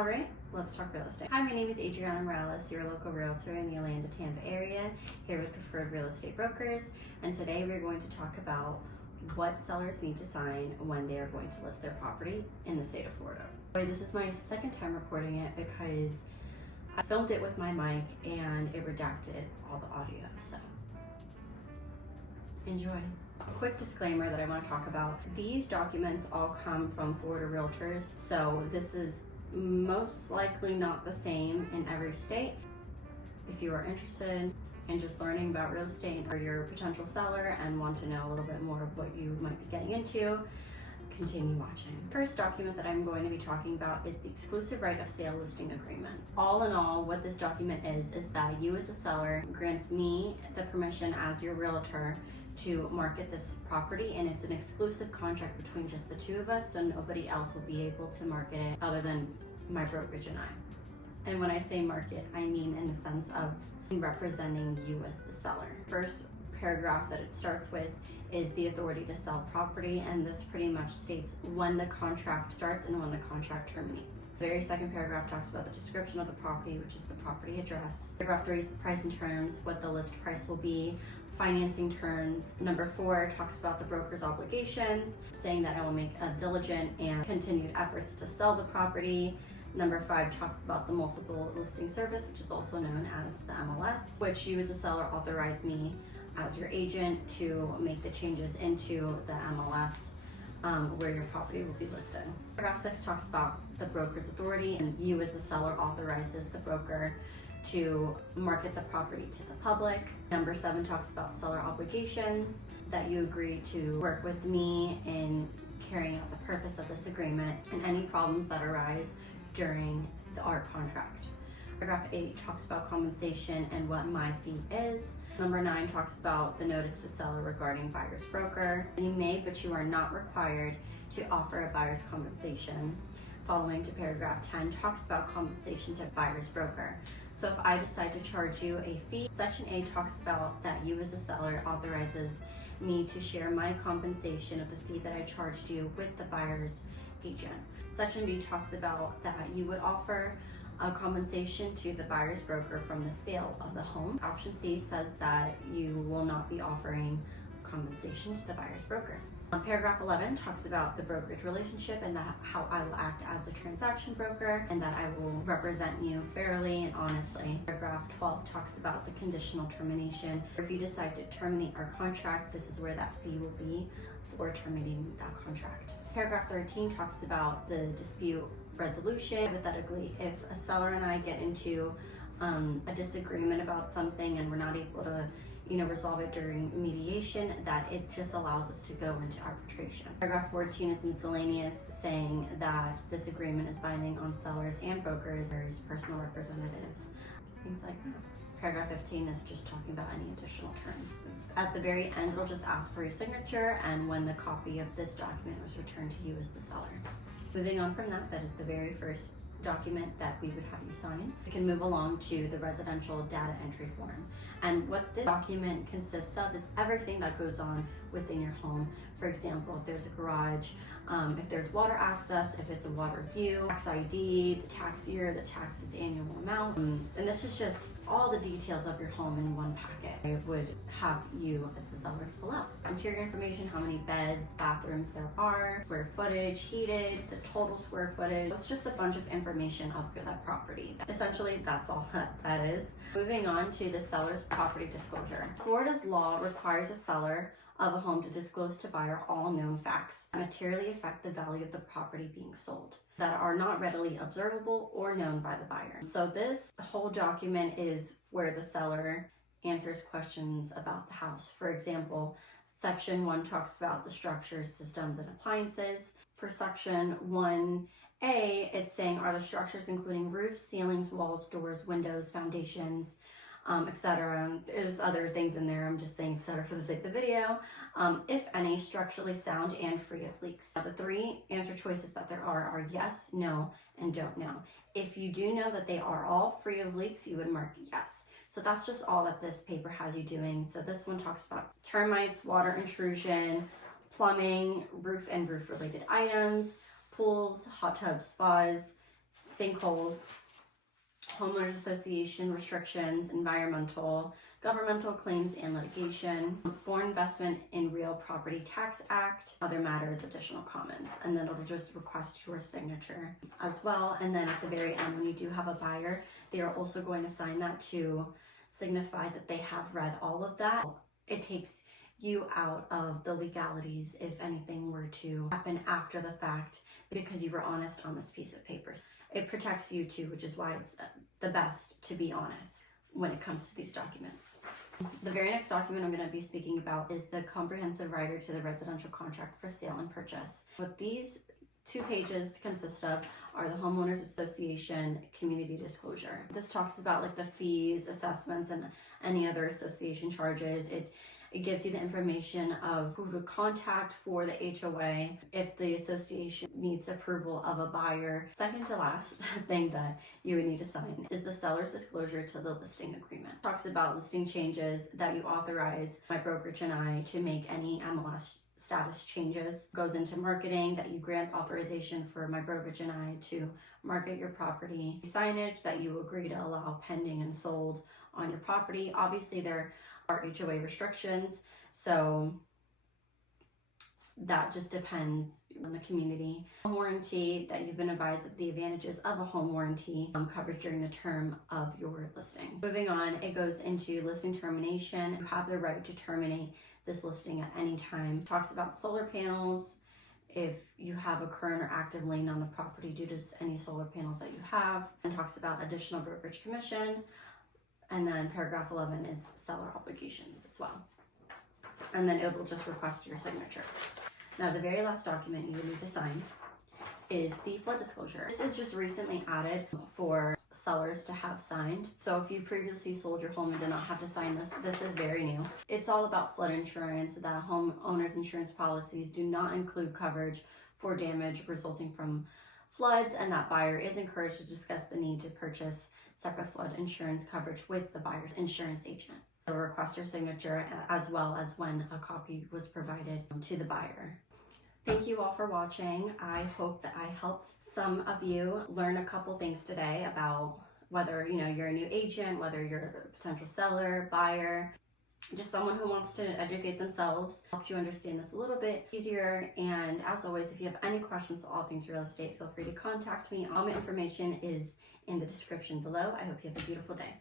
All right, let's talk real estate. Hi, my name is Adriana Morales, your local realtor in the Orlando, Tampa area, here with Preferred Real Estate Brokers. And today we're going to talk about what sellers need to sign when they are going to list their property in the state of Florida. This is my second time recording it because I filmed it with my mic and it redacted all the audio, so enjoy. A quick disclaimer that I want to talk about. These documents all come from Florida realtors, so this is most likely not the same in every state. If you are interested in just learning about real estate or you're a potential seller and want to know a little bit more of what you might be getting into, continue watching. First document that I'm going to be talking about is the exclusive right of sale listing agreement. All in all, what this document is that you as a seller grants me the permission as your realtor to market this property, and it's an exclusive contract between just the two of us, so nobody else will be able to market it other than my brokerage and I. And when I say market, I mean in the sense of representing you as the seller. First paragraph that it starts with is the authority to sell property, and this pretty much states when the contract starts and when the contract terminates. The very second paragraph talks about the description of the property, which is the property address. Paragraph 3 is the price and terms, what the list price will be, financing terms. Number 4 talks about the broker's obligations, saying that I will make a diligent and continued efforts to sell the property. Number 5 talks about the multiple listing service, which is also known as the MLS, which you as a seller authorize me as your agent to make the changes into the MLS where your property will be listed. Paragraph 6 talks about the broker's authority, and you as the seller authorizes the broker to market the property to the public. Number 7 talks about seller obligations, that you agree to work with me in carrying out the purpose of this agreement and any problems that arise during our contract. Paragraph 8 talks about compensation and what my fee is. Number 9 talks about the notice to seller regarding buyer's broker. You may, but you are not required to offer a buyer's compensation. Following to paragraph 10 talks about compensation to buyer's broker. So if I decide to charge you a fee, section A talks about that you as a seller authorizes me to share my compensation of the fee that I charged you with the buyer's agent. Section B talks about that you would offer a compensation to the buyer's broker from the sale of the home. Option C says that you will not be offering compensation to the buyer's broker. Paragraph 11 talks about the brokerage relationship and how I will act as a transaction broker and that I will represent you fairly and honestly. Paragraph 12 talks about the conditional termination. If you decide to terminate our contract, this is where that fee will be for terminating that contract. Paragraph 13 talks about the dispute resolution. Hypothetically, if a seller and I get into a disagreement about something and we're not able to resolve it during mediation, that it just allows us to go into arbitration. Paragraph 14 is miscellaneous, saying that this agreement is binding on sellers and brokers, personal representatives, things like that. Paragraph 15 is just talking about any additional terms. At the very end, it'll just ask for your signature and when the copy of this document was returned to you as the seller. Moving on from that, that is the very first document that we would have you sign. We can move along to the residential data entry form. And what this document consists of is everything that goes on within your home. For example, if there's a garage, if there's water access, if it's a water view, tax ID, the tax year, the tax's annual amount. And this is just all the details of your home in one packet. I would have you as the seller fill out. Interior information, how many beds, bathrooms there are, square footage, heated, the total square footage. It's just a bunch of information of that property. Essentially, that's all that is. Moving on to the seller's property disclosure. Florida's law requires a seller of a home to disclose to buyer all known facts that materially affect the value of the property being sold that are not readily observable or known by the buyer. So this whole document is where the seller answers questions about the house. For example, section 1 talks about the structures, systems, and appliances. For section 1A, it's saying, are the structures including roofs, ceilings, walls, doors, windows, foundations, etc. There's other things in there. I'm just saying etc. for the sake of the video. If any, structurally sound and free of leaks. Now, the 3 answer choices that there are yes, no, and don't know. If you do know that they are all free of leaks, you would mark yes. So that's just all that this paper has you doing. So this one talks about termites, water intrusion, plumbing, roof and roof related items, pools, hot tubs, spas, sinkholes, homeowners association restrictions, environmental, governmental claims and litigation, foreign investment in real property tax act, other matters, additional comments, and then it'll just request your signature as well. And then at the very end, when you do have a buyer, they are also going to sign that to signify that they have read all of that. It takes you out of the legalities if anything were to happen after the fact, because you were honest on this piece of paper. It protects you too, which is why it's the best to be honest when it comes to these documents. The very next document I'm going to be speaking about is the comprehensive rider to the residential contract for sale and purchase. What these 2 pages consist of are the homeowners association community disclosure. This talks about like the fees, assessments, and any other association charges. It gives you the information of who to contact for the HOA if the association needs approval of a buyer. Second to last thing that you would need to sign is the seller's disclosure to the listing agreement. It talks about listing changes that you authorize my brokerage and I to make any MLS status changes. Goes into marketing, that you grant authorization for my brokerage and I to market your property. Signage that you agree to allow pending and sold on your property. Obviously there are HOA restrictions, so that just depends on the community. Home warranty, that you've been advised of the advantages of a home warranty coverage during the term of your listing. Moving on, it goes into listing termination. You have the right to terminate this listing at any time. It talks about solar panels, if you have a current or active lien on the property due to any solar panels that you have, and talks about additional brokerage commission. And then paragraph 11 is seller obligations as well. And then it will just request your signature. Now the very last document you need to sign is the flood disclosure. This is just recently added for sellers to have signed. So if you previously sold your home and did not have to sign this, this is very new. It's all about flood insurance, that homeowners insurance policies do not include coverage for damage resulting from floods, and that buyer is encouraged to discuss the need to purchase separate flood insurance coverage with the buyer's insurance agent. They'll request your signature as well as when a copy was provided to the buyer. Thank you all for watching. I hope that I helped some of you learn a couple things today about whether you're a new agent, whether you're a potential seller, buyer, just someone who wants to educate themselves, help you understand this a little bit easier. And as always, if you have any questions on all things real estate, feel free to contact me. All my information is in the description below. I hope you have a beautiful day.